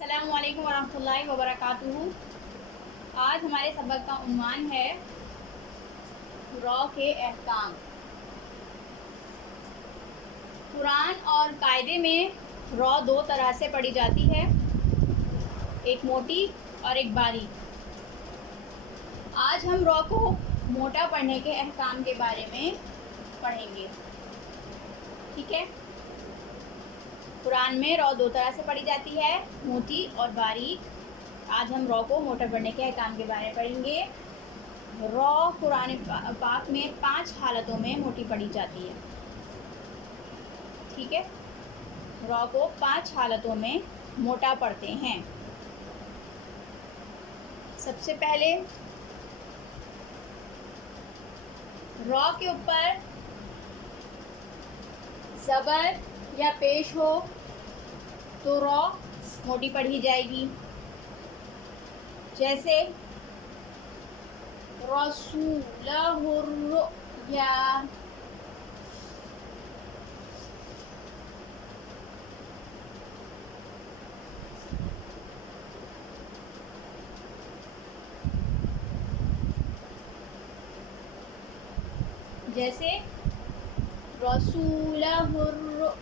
अस्सलामुअलैकुम वरहमतुल्लाहि वबरकातुहू। आज हमारे सबक का उन्वान है रॉ के अहकाम। कुरान और कायदे में रॉ दो तरह से पढ़ी जाती है, एक मोटी और एक बारीक। आज हम रॉ को मोटा पढ़ने के अहकाम के बारे में पढ़ेंगे, ठीक है। कुरान में रॉ दो तरह से पढ़ी जाती है, मोटी और बारीक। आज हम रॉ को मोटा पढ़ने के अहकाम के बारे में पढ़ेंगे। रॉ कुरान पाक में 5 हालतों में मोटी पढ़ी जाती है, ठीक है। रॉ को 5 हालतों में मोटा पढ़ते हैं। सबसे पहले रॉ के ऊपर ज़बर या पेश हो तो रॉ मोटी पढ़ी जाएगी। जैसे रसूलहुर्रुया, जैसे रसूलहुर्रुया।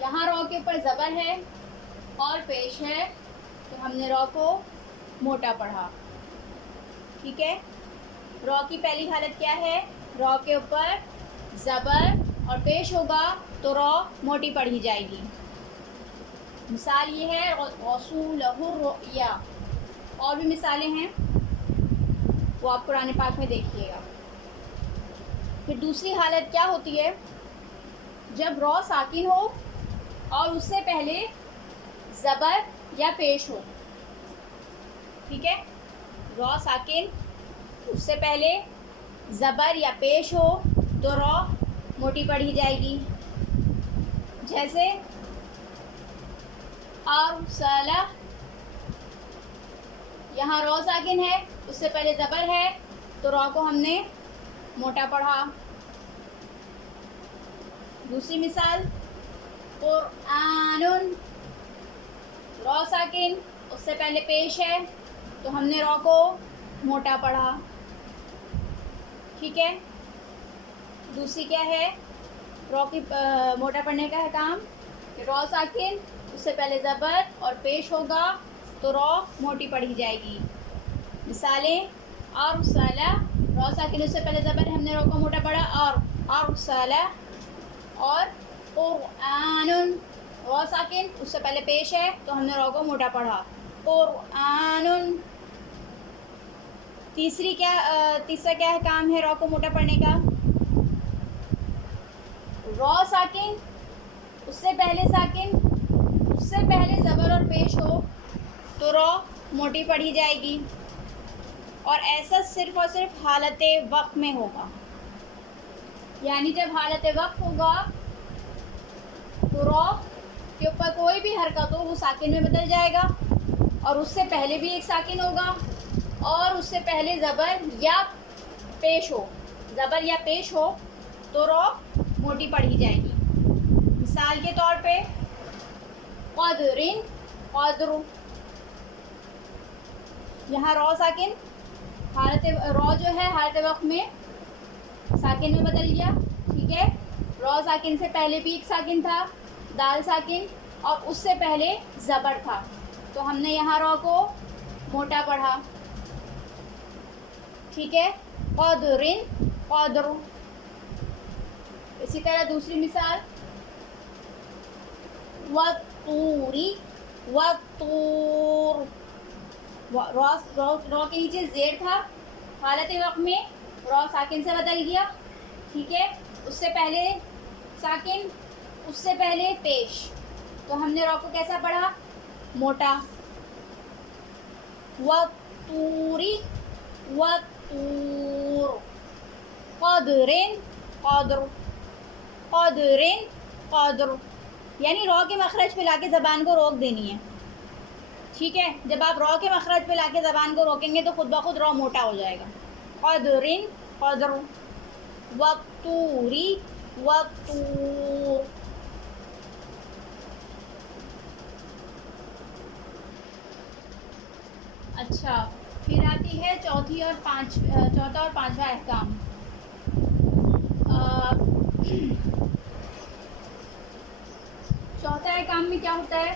यहाँ रॉ के ऊपर ज़बर है और पेश है तो हमने रॉ को मोटा पढ़ा, ठीक है। रॉ की पहली हालत क्या है? रॉ के ऊपर ज़बर और पेश होगा तो रॉ मोटी पढ़ी जाएगी। मिसाल ये है रसूलहुर्रुया। और भी मिसालें हैं, वो आप कुरान पाक में देखिएगा। फिर दूसरी हालत क्या होती है? जब रॉ साकिन हो और उससे पहले ज़बर या पेश हो, ठीक है। रॉ साकिन, उससे पहले ज़बर या पेश हो तो रॉ मोटी पढ़ी जाएगी। जैसे अरसला, यहाँ रॉ साकिन है, उससे पहले ज़बर है तो रॉ को हमने मोटा पढ़ा। दूसरी मिसाल कुरआनुन, रॉ साकिन, उससे पहले पेश है तो हमने रॉ को मोटा पढ़ा, ठीक है। दूसरी क्या है रॉ की मोटा पढ़ने का है काम? रॉ साकिन, उससे पहले ज़बर और पेश होगा तो रॉ मोटी पढ़ी जाएगी। मिसालें अरसला, रॉ साकिन, उससे पहले ज़बर, हमने रॉ को मोटा पढ़ा और अरसला। और कुरआनुन, रॉ साकिन, उससे पहले पेश है तो हमने रॉ को मोटा पढ़ा, कुरआनुन। तीसरा क्या है काम है रॉ को मोटा पढ़ने का? रॉ साकिन, उससे पहले साकिन, उससे पहले ज़बर और पेश हो तो रॉ मोटी पढ़ी जाएगी। और ऐसा सिर्फ़ और सिर्फ हालत वक़्फ़ में होगा, यानी जब हालत वक़्फ़ होगा तो रॉ के ऊपर कोई भी हरकत हो वो साकिन में बदल जाएगा। और उससे पहले भी एक साकिन होगा और उससे पहले ज़बर या पेश हो, ज़बर या पेश हो तो रॉ मोटी पढ़ी जाएगी। मिसाल के तौर पे क़द्रिन, क़द्रु, यहाँ रॉ साकिन, रॉ जो है हालत वक़्फ़ में साकिन में बदल गया, ठीक है। रॉ साकिन से पहले भी एक साकिन था, दाल साकिन, और उससे पहले ज़बर था तो हमने यहाँ रॉ को मोटा पढ़ा, ठीक है। क़द्रिन, क़द्रु। इसी तरह दूसरी मिसाल वत्तूरी, वत्तूर। रॉ के नीचे ज़ेर था, हालत वक़्फ़ में रॉ साकिन से बदल गया, ठीक है। उससे पहले साकिन, उससे पहले पेश, तो हमने रॉ को कैसा पढ़ा? मोटा। वत्तूरी, वत्तूर। क़द्रिन, क़द्रु, क़द्रिन, क़द्रु। यानी रॉ के मखरज पे लाके ज़बान को रोक देनी है, ठीक है। जब आप रॉ के मखरज पे लाके ज़बान को रोकेंगे तो खुद ब खुद रॉ मोटा हो जाएगा। क़द्रिन, क़द्रु, वत्तूरी, वत्तूर। अच्छा, फिर आती है चौथा और पांचवा अहकाम। चौथा अहकाम में क्या होता है?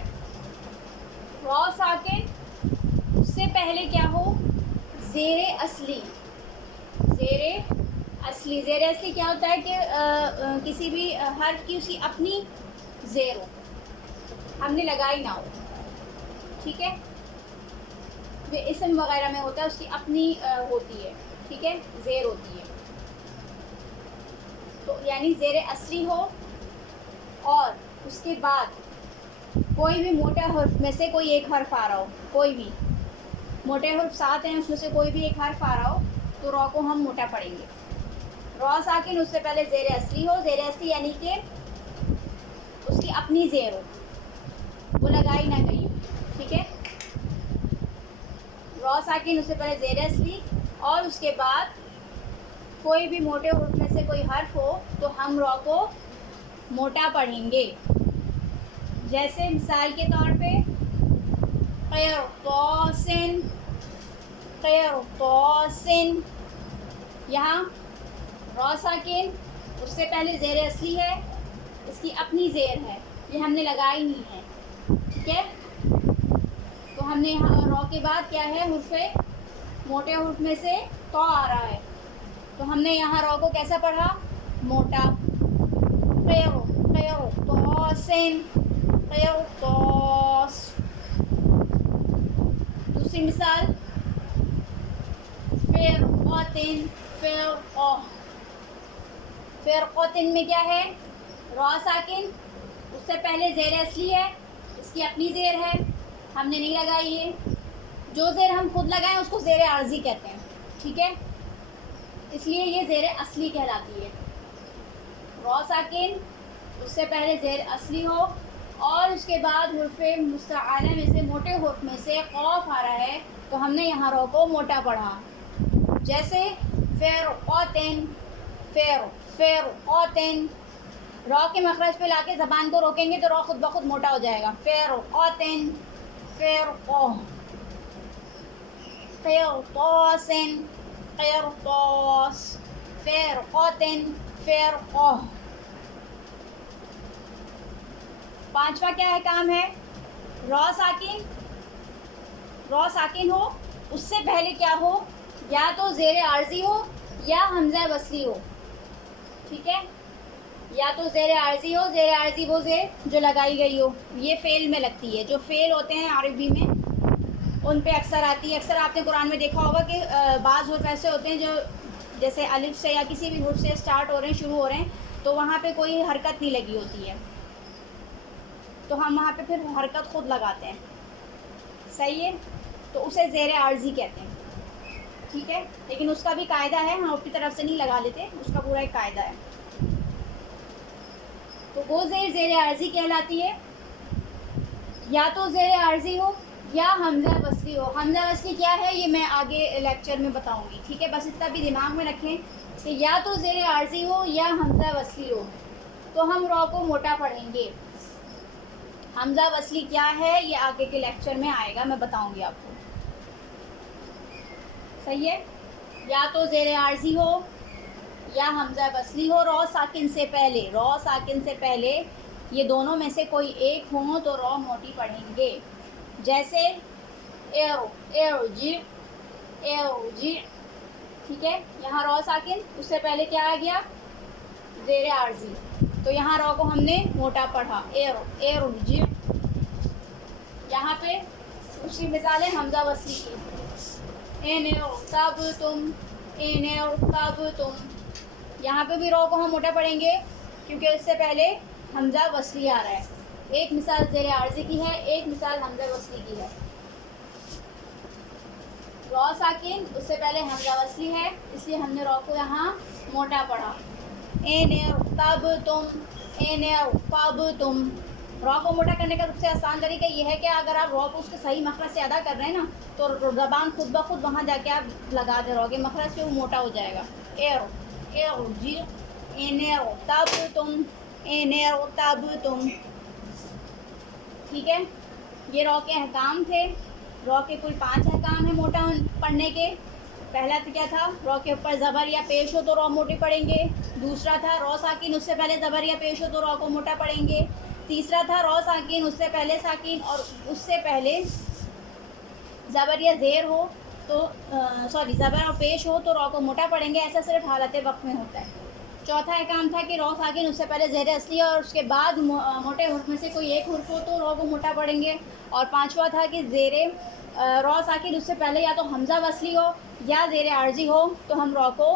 रॉ साकिन, उससे पहले क्या हो? ज़ेरे असली। ज़ेरे असली क्या होता है कि किसी भी हर्फ की उसकी अपनी ज़ेर हो, हमने लगाई ना हो, ठीक है। जो इसम वगैरह में होता है उसकी अपनी होती है, ठीक है, ज़ेर होती है। तो यानी ज़ेर असली हो और उसके बाद कोई भी मोटे हर्फ में से कोई एक हर्फ आ रहा हो, कोई भी मोटे हर्फ 7 हैं उसमें से कोई भी एक हर्फ आ रहा हो तो रॉ को हम मोटा पढ़ेंगे। रॉ साकिन उससे पहले ज़ेर असली हो, ज़ेर असली यानी कि उसकी अपनी ज़ेर हो, वो लगाई ना गई हो, ठीक है। रॉ साकिन उससे पहले ज़ेर असली और उसके बाद कोई भी मोटे हर्फ में से कोई हर्फ हो तो हम रॉ को मोटा पढ़ेंगे। जैसे मिसाल के तौर पे क़ैरतौसिन, यहाँ रॉ साकिन उससे पहले ज़ेर असली है, इसकी अपनी ज़ेर है, ये हमने लगाई नहीं है, ठीक है। तो हमने यहाँ रॉ के बाद क्या है? हुर्फ़े मोटे हुर्फ में से तो आ रहा है, तो हमने यहाँ रॉ को कैसा पढ़ा? मोटा। क़ैरतौसिन, क़ैरतौस। दूसरी मिसाल फ़िरक़तिन में क्या है? रॉ साकिन, उससे पहले ज़ेर असली है, इसकी अपनी ज़ेर है, हमने नहीं लगाई है। जो ज़ेर हम खुद लगाएं उसको ज़ेर आर्ज़ी कहते हैं, ठीक है, इसलिए ये ज़ेर असली कहलाती है। रॉ साकिन उससे पहले ज़ेर असली हो और उसके बाद हुर्फ़े मुस्तआला में से मोटे हुर्फ में से क़ौफ़ आ रहा है तो हमने यहाँ रॉ को मोटा पढ़ा। जैसे फ़िरक़तिन, रॉ के मखरज पे लाके ज़बान को रोकेंगे तो रॉ खुद ब खुद मोटा हो जाएगा। फ़िरक़तिन, क़ैरतौसिन, क़ैरतौस, फ़िरक़तिन, फ़िरक़ह। पांचवा क्या है काम है? रॉ साकिन हो, उससे पहले क्या हो? या तो ज़ेर आर्ज़ी हो या हमज़ा वस्ली हो, ठीक है। या तो ज़ेर आर्ज़ी हो, ज़ेर आर्ज़ी वो ज़ेर जो लगाई गई हो, ये फ़ेल में लगती है। जो फ़ेल होते हैं अरबी में उन पे अक्सर आती है। अक्सर आपने कुरान में देखा होगा कि बाज़ हुर्फ़ ऐसे होते हैं जो जैसे अलिफ से या किसी भी हुर्फ़ से स्टार्ट हो रहे हैं, शुरू हो रहे हैं, तो वहाँ पे कोई हरकत नहीं लगी होती है, तो हम वहाँ पे फिर हरकत ख़ुद लगाते हैं, सही है, तो उसे ज़ेर आर्ज़ी कहते हैं, ठीक है। लेकिन उसका भी कायदा है, हम अपनी तरफ से नहीं लगा लेते, उसका पूरा एक कायदा है। तो वो ज़ेर आर्ज़ी कहलाती है। या तो ज़ेर आर्ज़ी हो या हमज़ा वस्ली हो। हमज़ा वस्ली क्या है ये मैं आगे लेक्चर में बताऊंगी, ठीक है। बस इतना भी दिमाग में रखें कि या तो ज़ेर आर्ज़ी हो या हमज़ा वस्ली हो तो हम रॉ को मोटा पढ़ेंगे। हमज़ा वस्ली क्या है ये आगे के लेक्चर में आएगा, मैं बताऊंगी आपको, सही है। या तो ज़ेर आर्ज़ी हो या हमज़ा वस्ली हो रॉ साकिन से पहले, ये दोनों में से कोई एक हो तो रॉ मोटी पढ़ेंगे। जैसे एरजी, ठीक है, यहाँ रॉ साकिन, उससे पहले क्या आ गया? ज़ेर आर्ज़ी, तो यहाँ रॉ को हमने मोटा पढ़ा, एरजी। यहाँ पे उसकी मिसाल है हमज़ा वस्ली की, तब तुम, यहाँ पे भी रॉ को हम मोटा पढ़ेंगे क्योंकि उससे पहले हमज़ा वस्ली आ रहा है। एक मिसाल ज़ेर आर्ज़ी की है, एक मिसाल हमज़ा वस्ली की है। रॉ साकिन उससे पहले हमज़ा वस्ली है, इसलिए हमने रॉ को यहाँ मोटा पढ़ा। तब तुम, रॉ को मोटा करने का सबसे आसान तरीका ये है कि अगर आप रॉ को उसके सही मखरज से अदा कर रहे हैं ना तो ज़बान खुद ब खुद वहाँ जाके आप लगा दे रहोगे मखरज पे, वो मोटा हो जाएगा। तब तुम, ठीक है। ये रॉ के अहकाम थे। रॉ के कुल 5 अहकाम है मोटा पढ़ने के। पहला तो क्या था, रॉ के ऊपर ज़बर या पेश हो तो रॉ मोटी पढ़ेंगे। दूसरा था रॉ साकिन उससे पहले ज़बर या पेश हो तो रॉ को मोटा पढ़ेंगे। तीसरा था रॉ साकिन उससे पहले साकिन और उससे पहले ज़बर या ज़ेर हो तो ज़बर और पेश हो तो रॉ को मोटा पढ़ेंगे। ऐसा सिर्फ हालत वक्त में होता है। चौथा अहकाम था कि रॉ साकिन उससे पहले ज़ेर असली और उसके बाद मोटे हुर्फ में से कोई एक हुर्फ हो तो रॉ को मोटा पढ़ेंगे। और पांचवा था कि रॉ साकिन उससे पहले या तो हमज़ा वसली हो या ज़ेर आर्जी हो तो हम रॉ को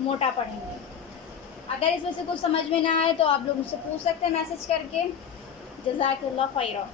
मोटा पढ़ेंगे। अगर इसमें से कुछ समझ में ना आए तो आप लोग मुझसे पूछ सकते हैं मैसेज करके। जज़ाकल्लाह खैरा।